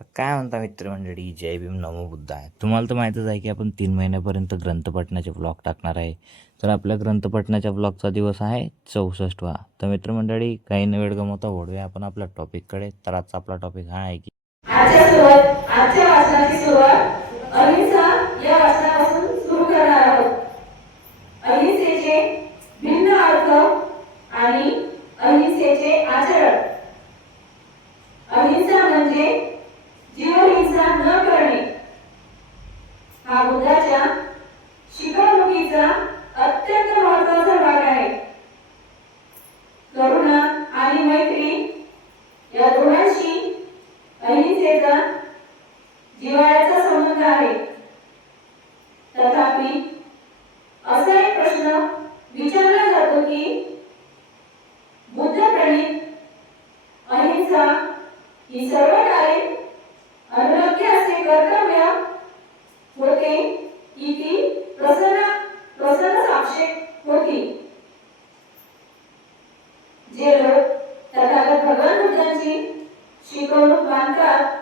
तर काय म्हणता मित्रमंडळी, जय भीम नमो बुद्धाय. तुम्हाला तर माहीतच आहे की आपण 3 महिन्यापर्यंत ग्रंथपठणाचे व्लॉग टाकणार आहे. तर आपल्या ग्रंथपठणाच्या व्लॉगचा दिवस आहे 64वा. तर मित्रमंडळी, काही न वेळ गमवता ओढूया आपण आपल्या टॉपिककडे. तर आजचा आपला टॉपिक हा आहे की आजच्या वाचनाची सुरुवात अहिंसा या वाचनापासून सुरू करणार आहोत. अहिंसेचे भिन्न अर्थ आणि अहिंसेचे आचरण. अहिंसा म्हणजे जीवहिंसा न करणे हा बुद्धाच्या शिकवणुकीचा अत्यंत महत्त्वाचा भाग आहे. करुणा आणि मैत्री या दोघांशी अहिंसेचा जिव्हाळ्याचा संबंध आहे. तथापि असा एक प्रश्न विचारला जातो की बुद्ध प्रणित अहिंसा ही सर्व काळे अनुलग्न असे कर्तव्य होते की ती प्रसन्न सापेक्ष होती. जे लोक तथागत भगवान बुद्धांची शिकवणूक मानतात